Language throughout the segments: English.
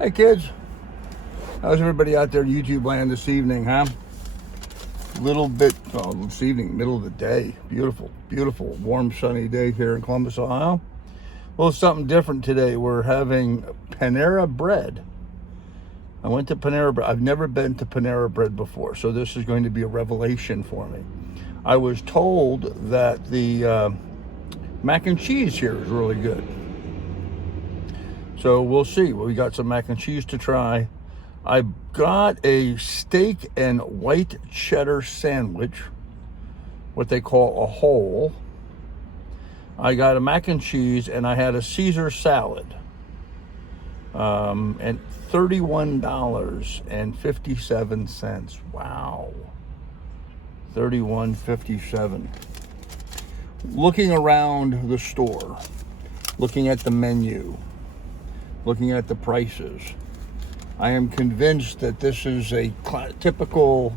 Hey kids, how's everybody out there in YouTube land this evening, huh? This evening, middle of the day. Beautiful, beautiful, warm, sunny day here in Columbus, Ohio. Well, it's something different today. We're having Panera Bread. I went to Panera Bread. I've never been to Panera Bread before, so this is going to be a revelation for me. I was told that the mac and cheese here is really good. So we'll see. We got some mac and cheese to try. I got a steak and white cheddar sandwich, what they call a whole. I got a mac and cheese, and I had a Caesar salad. And $31.57. Wow. $31.57. Looking around the store, looking at the menu, looking at the prices, I am convinced that this is a typical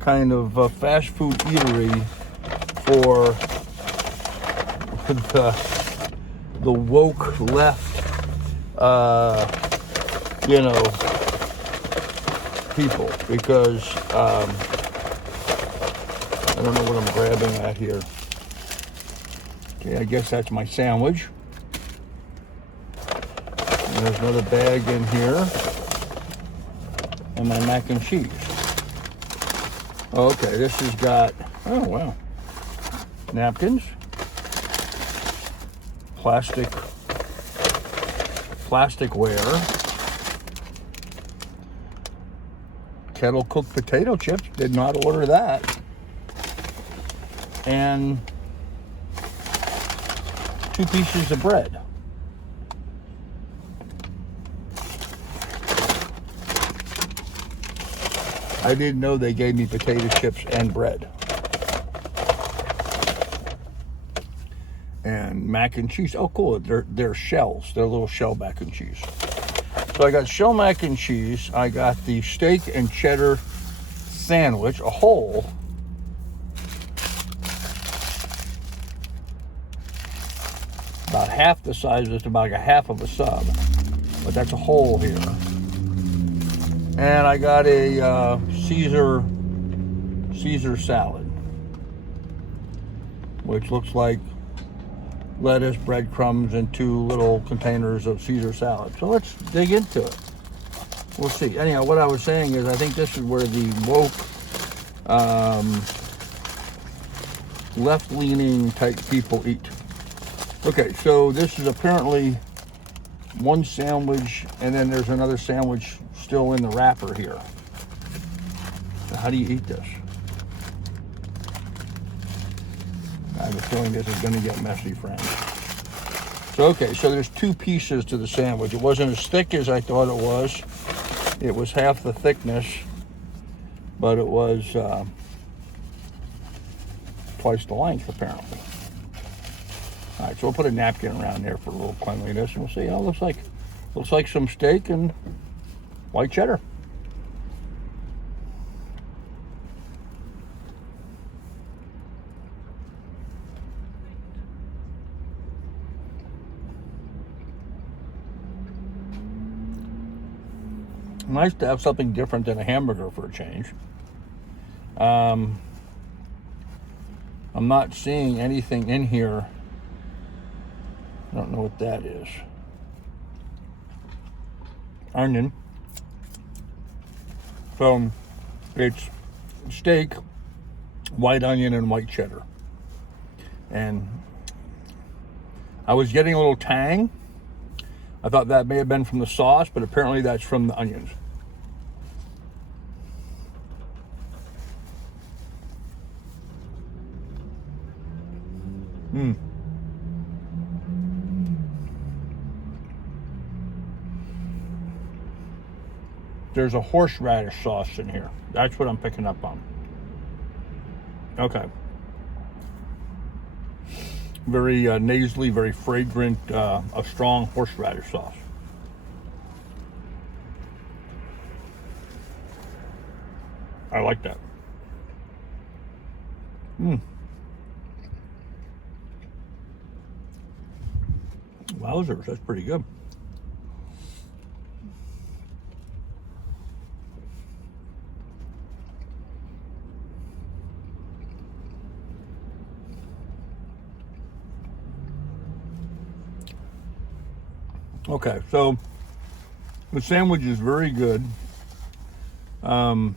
kind of fast food eatery for the woke left, people, because I don't know what I'm grabbing at here. Okay, I guess that's my sandwich. And there's another bag in here. And my mac and cheese. Okay, this has got, oh wow, napkins, plasticware, kettle cooked potato chips, did not order that, and 2 pieces of bread. I didn't know they gave me potato chips and bread. And mac and cheese. Oh, cool. They're shells. They're little shell mac and cheese. So I got shell mac and cheese. I got the steak and cheddar sandwich, a whole. About half the size, just about a half of a sub. But that's a whole here. And I got a Caesar salad, which looks like lettuce, breadcrumbs, and 2 little containers of Caesar salad. So let's dig into it. We'll see. Anyhow, what I was saying is I think this is where the woke, left-leaning type people eat. Okay, so this is apparently one sandwich, and then there's another sandwich still in the wrapper here. So how do you eat this? I have a feeling this is going to get messy, friends. So, okay, so there's 2 pieces to the sandwich. It wasn't as thick as I thought it was. It was half the thickness, but it was twice the length, apparently. All right, so we'll put a napkin around there for a little cleanliness, and we'll see. Oh, looks like some steak and white cheddar. Nice to have something different than a hamburger for a change. I'm not seeing anything in here. I don't know what that is. Onion. So it's steak, white onion, and white cheddar. And I was getting a little tang. I thought that may have been from the sauce, but apparently that's from the onions. There's a horseradish sauce in here. That's what I'm picking up on. Okay. Very nasally, very fragrant, a strong horseradish sauce. I like that. Wowzers, that's pretty good. Okay, so the sandwich is very good. I'm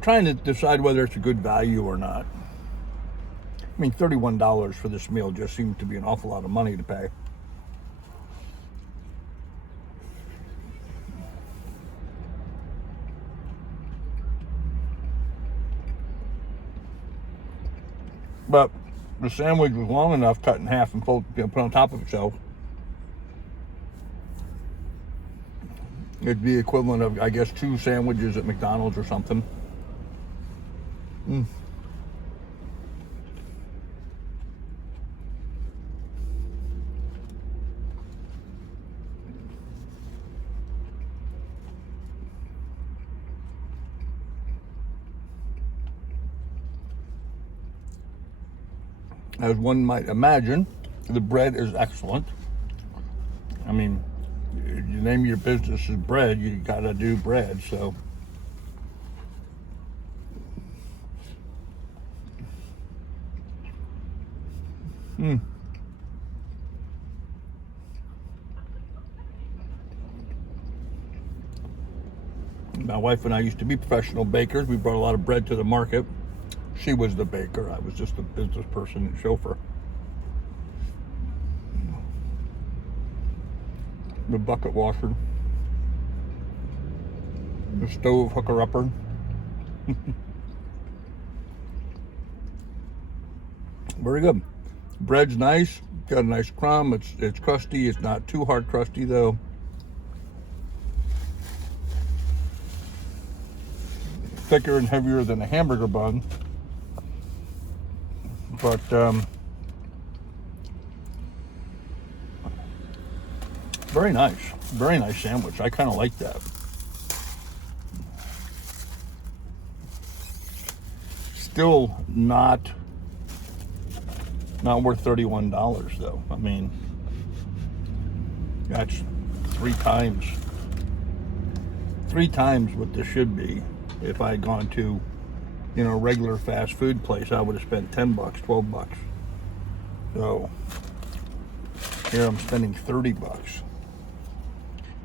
trying to decide whether it's a good value or not. I mean, $31 for this meal just seems to be an awful lot of money to pay. But the sandwich was long enough, cut in half and put on top of itself. It'd be equivalent of, I guess, 2 sandwiches at McDonald's or something. As one might imagine, the bread is excellent. I mean, you name your business as bread, you gotta do bread, so. My wife and I used to be professional bakers. We brought a lot of bread to the market. She was the baker. I was just a business person and chauffeur. The bucket washer. The stove hooker-upper. Very good. Bread's nice. Got a nice crumb. It's crusty. It's not too hard crusty though. Thicker and heavier than a hamburger bun. But very nice sandwich. I kind of like that. Still not worth $31 though. I mean, that's three times what this should be. If I had gone to, you know, regular fast food place, I would have spent $10, $12. So here I'm spending $30.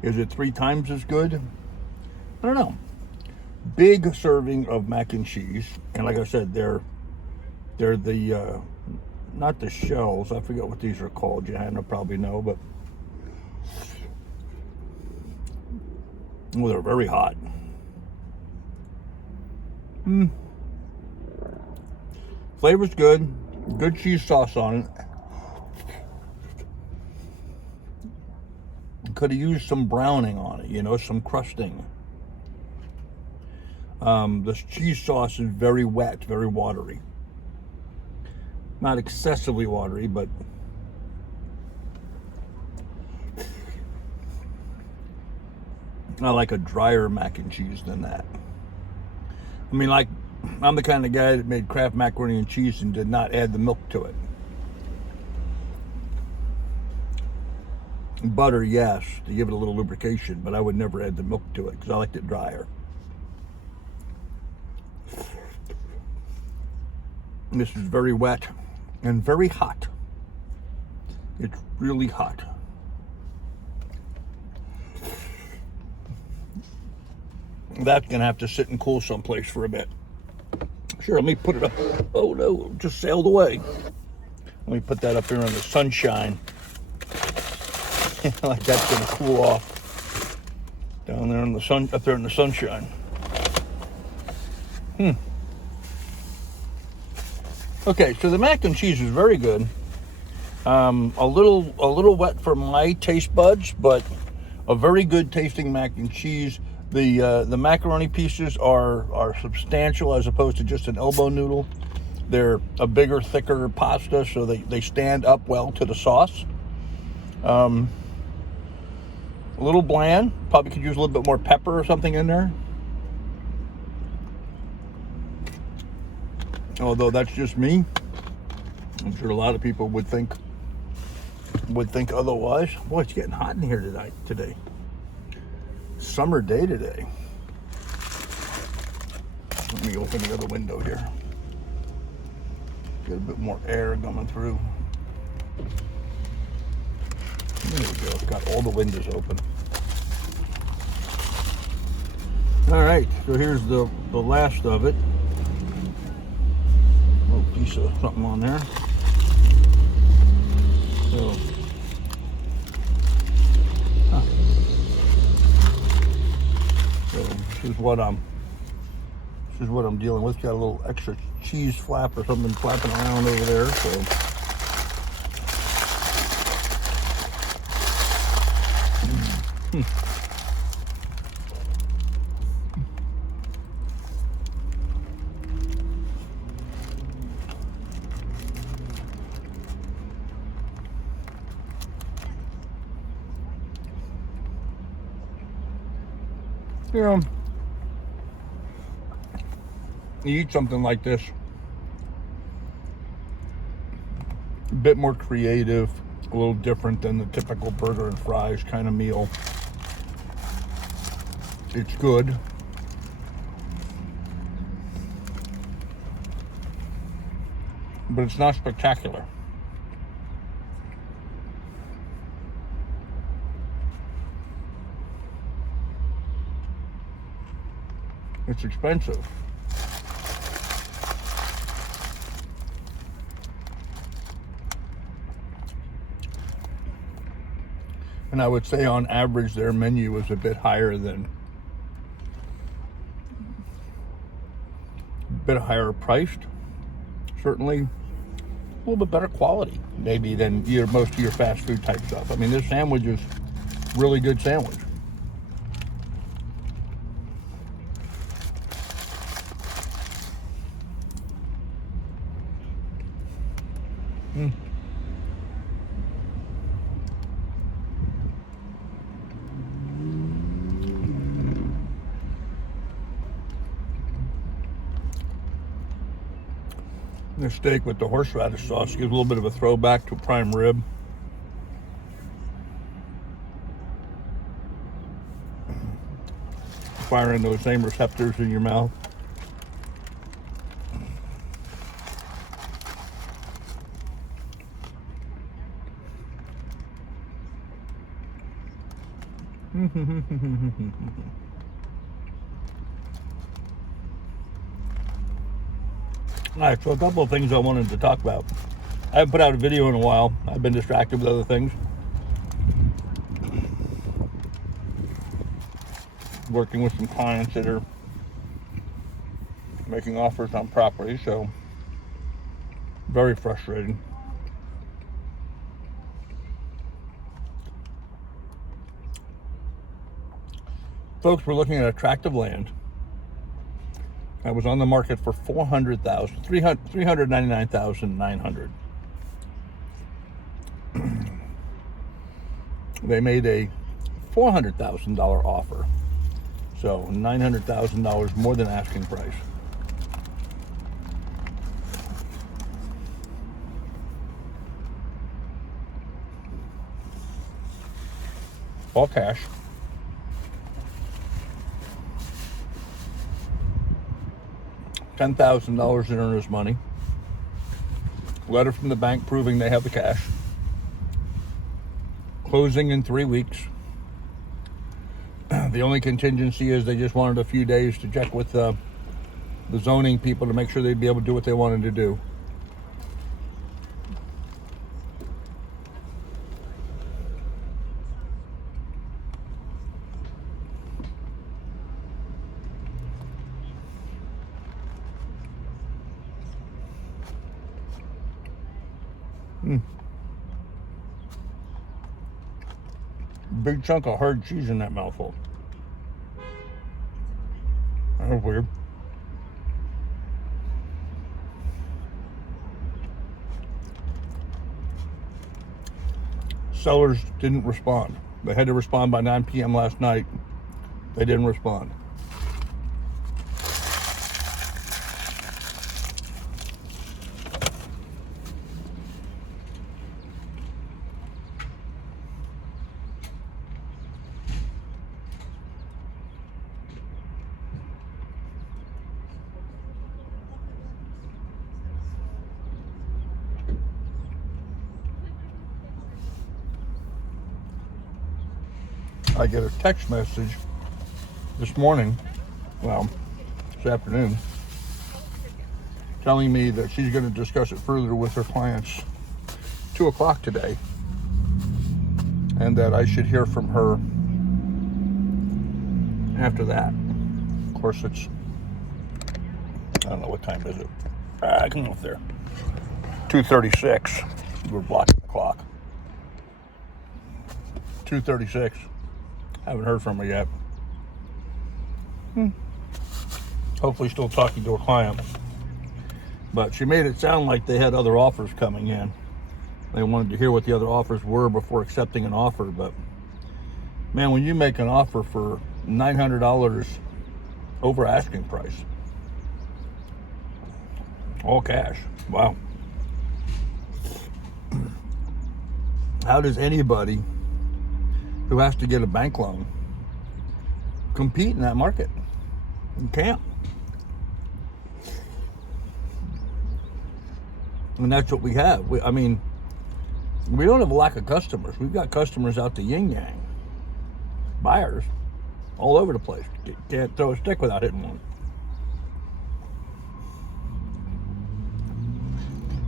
Is it 3 times as good? I don't know. Big serving of mac and cheese, and like I said, they're the not the shells. I forget what these are called. Johanna probably know, but oh, they're very hot. Flavor's good. Good cheese sauce on it. Could have used some browning on it, you know, some crusting. This cheese sauce is very wet, very watery. Not excessively watery, but I like a drier mac and cheese than that. I mean, like, I'm the kind of guy that made Kraft macaroni and cheese and did not add the milk to it. Butter, yes, to give it a little lubrication, but I would never add the milk to it because I liked it drier. This is very wet and very hot. It's really hot. That's gonna have to sit and cool someplace for a bit. Sure, let me put it up. Oh no, it just sailed away. Let me put that up here in the sunshine. Like that's gonna cool off down there in the sun, up there in the sunshine. Okay, so the mac and cheese is very good. A little wet for my taste buds, but a very good tasting mac and cheese. The macaroni pieces are substantial as opposed to just an elbow noodle. They're a bigger, thicker pasta, so they stand up well to the sauce. A little bland. Probably could use a little bit more pepper or something in there. Although that's just me. I'm sure a lot of people would think otherwise. Boy, it's getting hot in here today. Summer day today. Let me open the other window here. Get a bit more air coming through. There we go. Got all the windows open. All right, so here's the last of it. Little piece of something on there. So, so this is what I'm dealing with. Got a little extra cheese flap or something flapping around over there. So. You know, you eat something like this, a bit more creative, a little different than the typical burger and fries kind of meal. It's good. But it's not spectacular. It's expensive. And I would say on average their menu was a bit higher priced. Certainly a little bit better quality maybe than most of your fast food type stuff. I mean, this sandwich is really good sandwich. The steak with the horseradish sauce gives a little bit of a throwback to prime rib. Firing those same receptors in your mouth. All right, so a couple of things I wanted to talk about. I haven't put out a video in a while. I've been distracted with other things. Working with some clients that are making offers on property, so very frustrating. Folks, we're looking at a tract of land that was on the market for $399,900. They made a $400,000 offer, so $900,000 more than asking price. All cash. $10,000 in earnest money. Letter from the bank proving they have the cash. Closing in 3 weeks. The only contingency is they just wanted a few days to check with the zoning people to make sure they'd be able to do what they wanted to do. Big chunk of hard cheese in that mouthful. That was weird. Sellers didn't respond. They had to respond by 9 p.m. last night. They didn't respond. I get a text message this morning, well, this afternoon, telling me that she's going to discuss it further with her clients 2 o'clock today, and that I should hear from her after that. Of course, it's, I don't know, what time is it? I can go up there. 2:36. We're blocking the clock. 2:36. Haven't heard from her yet. Hopefully still talking to a client. But she made it sound like they had other offers coming in. They wanted to hear what the other offers were before accepting an offer. But man, when you make an offer for $900 over asking price, all cash, wow. How does anybody who has to get a bank loan compete in that market? You can't. And that's what we have. We don't have a lack of customers. We've got customers out the yin-yang. Buyers all over the place. Can't throw a stick without hitting one.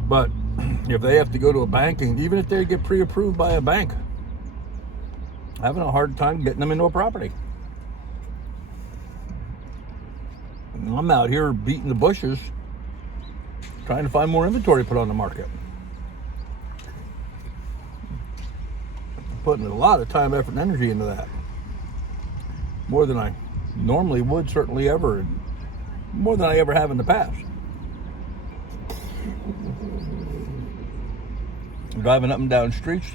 But if they have to go to a bank, and even if they get pre-approved by a bank, having a hard time getting them into a property. And I'm out here beating the bushes, trying to find more inventory to put on the market. Putting a lot of time, effort, and energy into that. More than I normally would, certainly ever, and more than I ever have in the past. Driving up and down streets,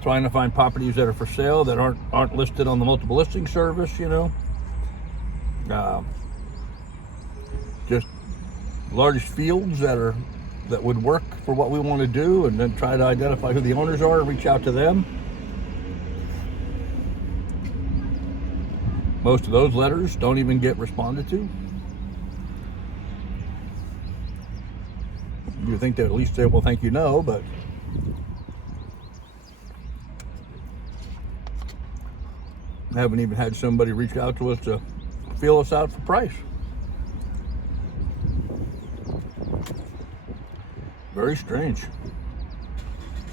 trying to find properties that are for sale that aren't listed on the multiple listing service, you know. Just large fields that would work for what we want to do, and then try to identify who the owners are and reach out to them. Most of those letters don't even get responded to. You think they'd at least say, well, thank you, no, but haven't even had somebody reach out to us to feel us out for price. Very strange.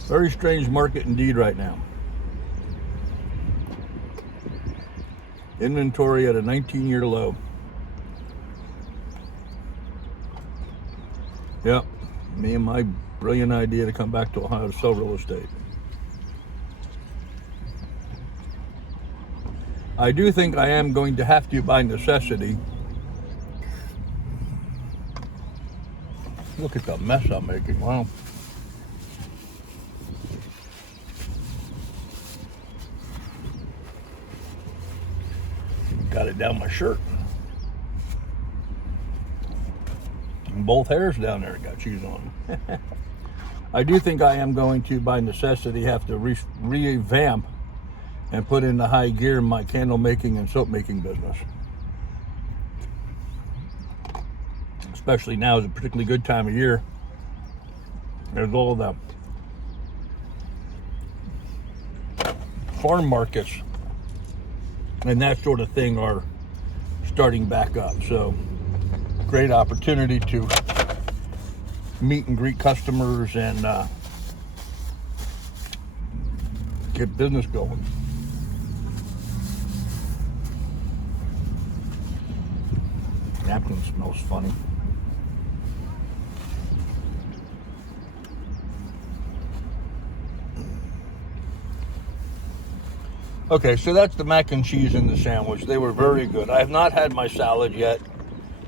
Very strange market indeed right now. Inventory at a 19-year low. Yep. Me and my brilliant idea to come back to Ohio to sell real estate. I do think I am going to have to, by necessity. Look at the mess I'm making. Wow. Got it down my shirt. And both hairs down there got shoes on. I do think I am going to, by necessity, have to revamp and put into high gear my candle making and soap making business. Especially now is a particularly good time of year. There's all the farm markets and that sort of thing are starting back up. So great opportunity to meet and greet customers and get business going. Napkin smells funny. Okay, so that's the mac and cheese and the sandwich. They were very good. I have not had my salad yet.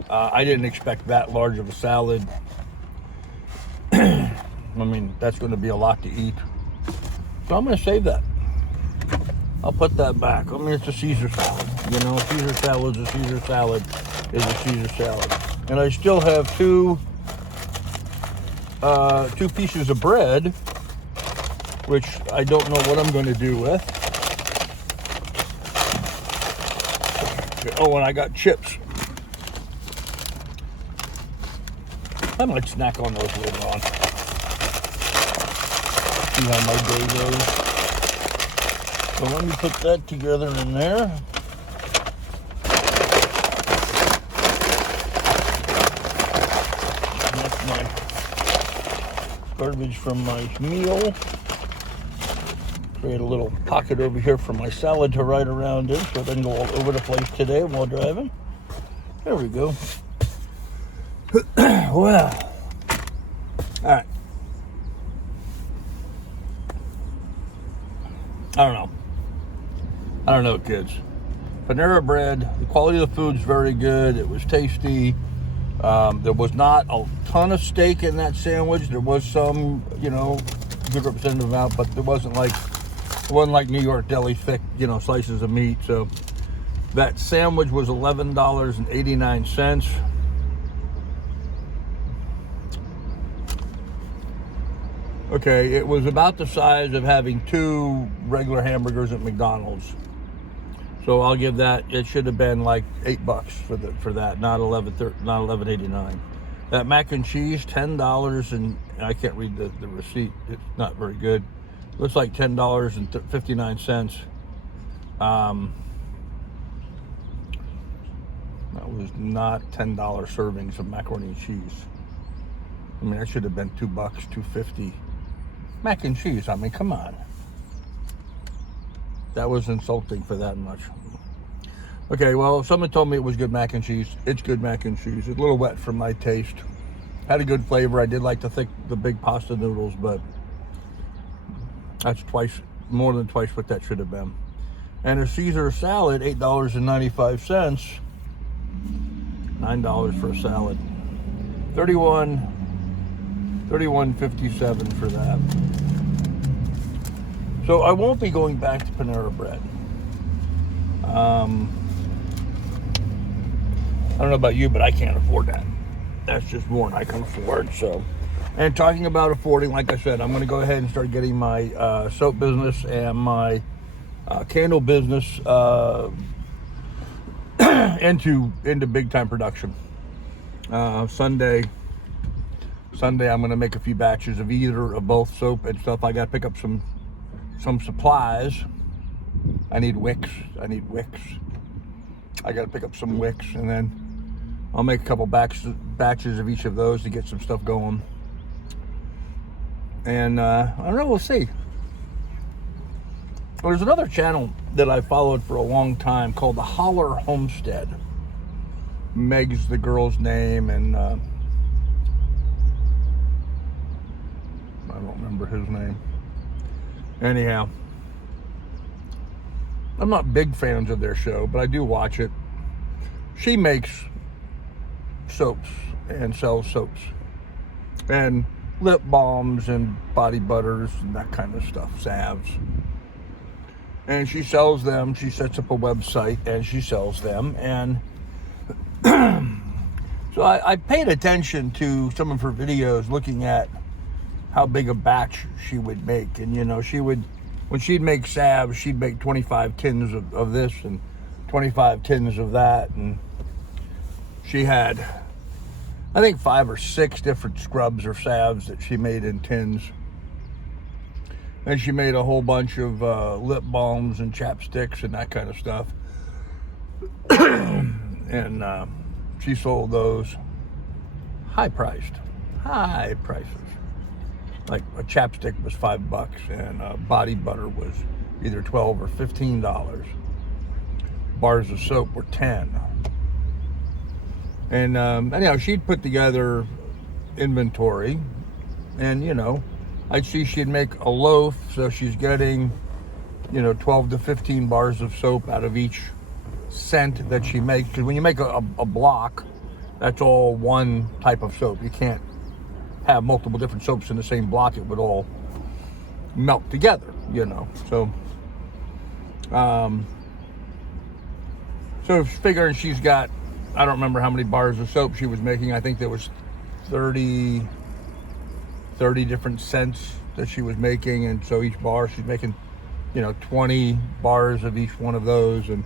I didn't expect that large of a salad. I mean, that's going to be a lot to eat. So I'm going to save that. I'll put that back. I mean, it's a Caesar salad. You know, Caesar salad is a Caesar salad is a Caesar salad. And I still have two pieces of bread, which I don't know what I'm going to do with. Oh, and I got chips. I might snack on those later on. See how my day goes. So let me put that together in there. And that's my garbage from my meal. Create a little pocket over here for my salad to ride around in so it doesn't go all over the place today while driving. There we go. Well, all right. I don't know, kids. Panera Bread, the quality of the food's very good. It was tasty. There was not a ton of steak in that sandwich. There was some, good representative amount, but it wasn't like New York deli thick, slices of meat. So that sandwich was $11.89. Okay, it was about the size of having 2 regular hamburgers at McDonald's. So I'll give that. It should have been like $8 for that, not $11.89. That mac and cheese, $10, and I can't read the receipt. It's not very good. Looks like $10.59. That was not $10 servings of macaroni and cheese. I mean, that should have been $2, $2.50. Mac and cheese, I mean, come on. That was insulting for that much. Okay, well, someone told me it was good mac and cheese. It's good mac and cheese. It's a little wet for my taste. Had a good flavor. I did like the big pasta noodles, but that's more than twice what that should have been. And a Caesar salad, $8.95. $9 for a salad. $31.57 for that. So I won't be going back to Panera Bread. I don't know about you, but I can't afford that. That's just more than I can afford. So, and talking about affording, like I said, I'm going to go ahead and start getting my soap business and my candle business into big time production. Sunday, I'm going to make a few batches of either of both soap and stuff. I got to pick up some supplies. I need wicks. I got to pick up some wicks, and then I'll make a couple batches of each of those to get some stuff going. And I don't know, we'll see. Well, there's another channel that I followed for a long time called the Holler Homestead. Meg's the girl's name, and I don't remember his name. Anyhow, I'm not big fans of their show, but I do watch it. She makes soaps and sells soaps and lip balms and body butters and that kind of stuff, salves. And she sells them. She sets up a website and she sells them. And so I paid attention to some of her videos, looking at how big a batch she would make. And when she'd make salves, she'd make 25 tins of this and 25 tins of that. And she had, I think, 5 or 6 different scrubs or salves that she made in tins. And she made a whole bunch of lip balms and chapsticks and that kind of stuff. And she sold those high prices. Like a chapstick was $5 and body butter was either $12 or $15. Bars of soap were $10. And anyhow, she'd put together inventory, and I'd see she'd make a loaf, so she's getting 12 to 15 bars of soap out of each scent that she makes. Because when you make a block, that's all one type of soap. You can't have multiple different soaps in the same block. It would all melt together, So so figuring she's got, I don't remember how many bars of soap she was making. I think there was 30 different scents that she was making, and so each bar she's making 20 bars of each one of those. And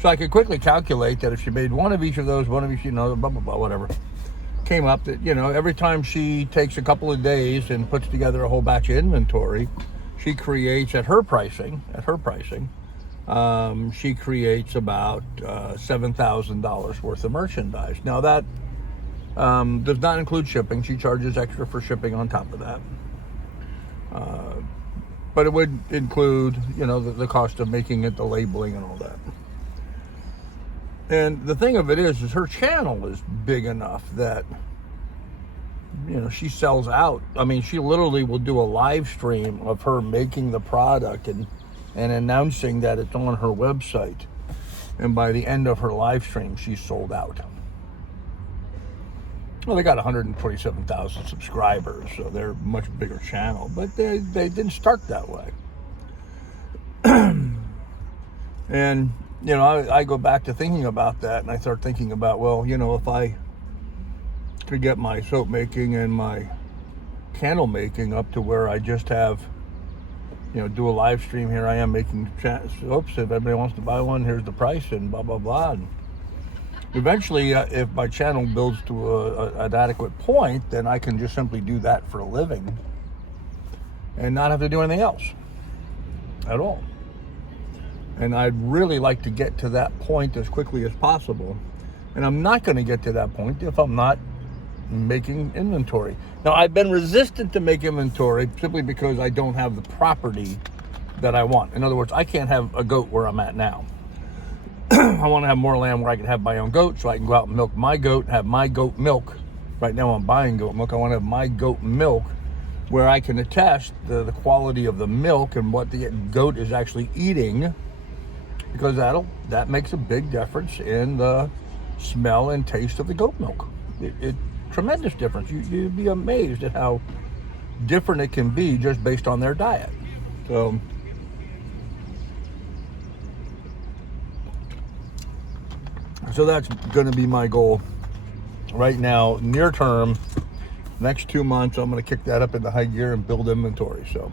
so I could quickly calculate that if she made one of each of those, blah blah blah, whatever, came up that every time she takes a couple of days and puts together a whole batch of inventory, she creates at her pricing, she creates about $7,000 worth of merchandise. Now that does not include shipping. She charges extra for shipping on top of that. But it would include, the cost of making it, the labeling and all that. And the thing of it is her channel is big enough that, she sells out. I mean, she literally will do a live stream of her making the product and announcing that it's on her website. And by the end of her live stream, she's sold out. Well, they got 127,000 subscribers, so they're a much bigger channel, but they didn't start that way. And, I go back to thinking about that, and I start thinking about, well, if I could get my soap making and my candle making up to where I just have, do a live stream. Here I am making soaps. If everybody wants to buy one, here's the price, and blah, blah, blah. And eventually, if my channel builds to an adequate point, then I can just simply do that for a living and not have to do anything else at all. And I'd really like to get to that point as quickly as possible. And I'm not going to get to that point if I'm not making inventory. Now, I've been resistant to make inventory simply because I don't have the property that I want. In other words, I can't have a goat where I'm at now. I want to have more land where I can have my own goat, so I can go out and milk my goat, have my goat milk. Right now I'm buying goat milk. I want to have my goat milk where I can attest the quality of the milk and what the goat is actually eating, because that makes a big difference in the smell and taste of the goat milk. Tremendous difference. You'd be amazed at how different it can be just based on their diet. So that's going to be my goal right now, near term. Next 2 months, I'm going to kick that up into high gear and build inventory. So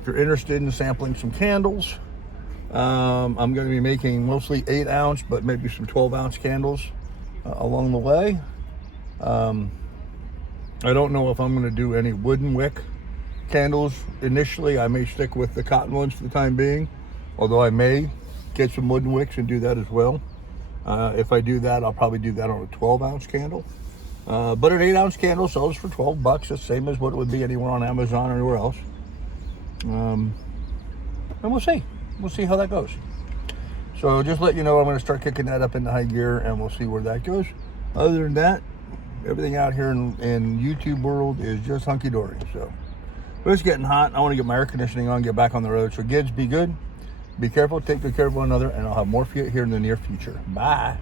if you're interested in sampling some candles, I'm going to be making mostly 8-ounce, but maybe some 12-ounce candles along the way. I don't know if I'm going to do any wooden wick candles initially. I may stick with the cotton ones for the time being, although I may get some wooden wicks and do that as well. If I do that, I'll probably do that on a 12-ounce candle. But an 8-ounce candle sells for $12, the same as what it would be anywhere on Amazon or anywhere else. And we'll see. We'll see how that goes. So just let you know, I'm going to start kicking that up into high gear, and we'll see where that goes. Other than that, everything out here in YouTube world is just hunky-dory. So, but it's getting hot. I want to get my air conditioning on, get back on the road. So kids, be good. Be careful. Take good care of one another, and I'll have more for you here in the near future. Bye.